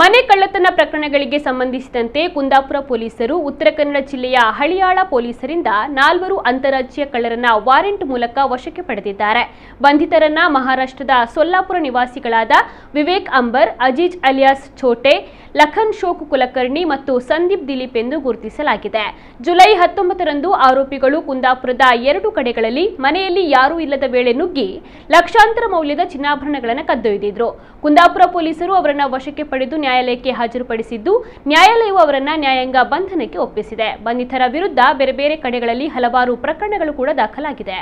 ಮನೆ ಕಳ್ಳತನ ಪ್ರಕರಣಗಳಿಗೆ ಸಂಬಂಧಿಸಿದಂತೆ ಕುಂದಾಪುರ ಪೊಲೀಸರು ಉತ್ತರ ಕನ್ನಡ ಜಿಲ್ಲೆಯ ಹಳಿಯಾಳ ಪೊಲೀಸರಿಂದ 4 ಅಂತಾರಾಜ್ಯ ಕಳ್ಳರನ್ನ ವಾರೆಂಟ್ ಮೂಲಕ ವಶಕ್ಕೆ ಪಡೆದಿದ್ದಾರೆ. ಬಂಧಿತರನ್ನ ಮಹಾರಾಷ್ಟ್ರದ ಸೊಲ್ಲಾಪುರ ನಿವಾಸಿಗಳಾದ ವಿವೇಕ್ ಅಂಬರ್, ಅಜೀಜ್ ಅಲಿಯಾಸ್ ಛೋಟೆ, ಲಖನ್ ಶೋಕ್ ಕುಲಕರ್ಣಿ ಮತ್ತು ಸಂದೀಪ್ ದಿಲೀಪ್ ಎಂದು ಗುರುತಿಸಲಾಗಿದೆ. ಜುಲೈ 19ರಂದು ಆರೋಪಿಗಳು ಕುಂದಾಪುರದ 2 ಕಡೆಗಳಲ್ಲಿ ಮನೆಯಲ್ಲಿ ಯಾರೂ ಇಲ್ಲದ ವೇಳೆ ನುಗ್ಗಿ ಲಕ್ಷಾಂತರ ಮೌಲ್ಯದ ಚಿನ್ನಾಭರಣಗಳನ್ನು ಕದ್ದೊಯ್ದಿದ್ರು. ಕುಂದಾಪುರ ಪೊಲೀಸರು ಅವರನ್ನ ವಶಕ್ಕೆ ಪಡೆದು ನ್ಯಾಯಾಲಯಕ್ಕೆ ಹಾಜರುಪಡಿಸಿದ್ದು, ನ್ಯಾಯಾಲಯವು ಅವರನ್ನ ನ್ಯಾಯಾಂಗ ಬಂಧನಕ್ಕೆ ಒಪ್ಪಿಸಿದೆ. ಬಂಧಿತರ ವಿರುದ್ಧ ಬೇರೆ ಬೇರೆ ಕಡೆಗಳಲ್ಲಿ ಹಲವಾರು ಪ್ರಕರಣಗಳು ಕೂಡ ದಾಖಲಾಗಿದೆ.